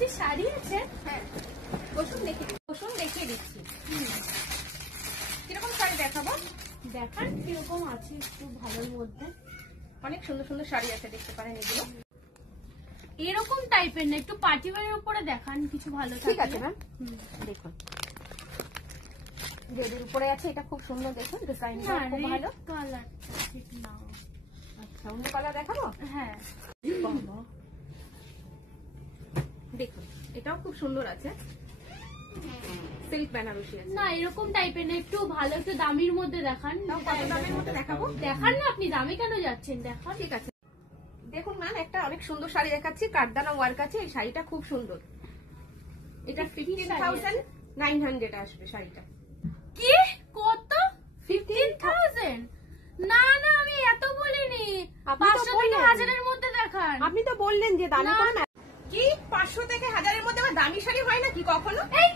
বলছি শাড়ি আছে? হ্যাঁ, বসুন দেখিয়ে দিচ্ছি। কিরকম শাড়ি দেখাবো? দেখান কিরকম আছে একটু ভালোর মধ্যে। অনেক সুন্দর সুন্দর শাড়ি আছে, দেখতে পারেন এগুলো। এরকম টাইপের না, একটু পার্টি ওয়্যারের উপরে দেখান কিছু ভালো। ঠিক আছে ম্যাম, দেখুন রেডের উপরে আছে, এটা খুব সুন্দর, দেখুন ডিজাইনটা খুব ভালো। কালার ঠিক না। আচ্ছা, অন্য কালার দেখাবো? হ্যাঁ, দেখুন এটাও খুব সুন্দর আছে, সিল্ক বেনারসি আছে। না এরকম টাইপের না, একটু ভালো একটু দামির মধ্যে দেখান। কত দামের মধ্যে দেখাবো? দেখান না, আপনি দামে কেন যাচ্ছেন, দেখান। ঠিক আছে, দেখুন ম্যাম একটা অনেক সুন্দর শাড়ি দেখাচ্ছি, কাঠদানা ওয়ার্ক আছে। এই শাড়িটা খুব সুন্দর, এটা 15,900 আসবে শাড়িটা। কি কত? 15,000? না না, আমি এত বলিনি। 500 থেকে 1000-এর মধ্যে দেখান। আপনি তো বললেন যে দামি। কি 500 থেকে 1000-এর মধ্যে দামি শাড়ি হয় না কি কখনো? এই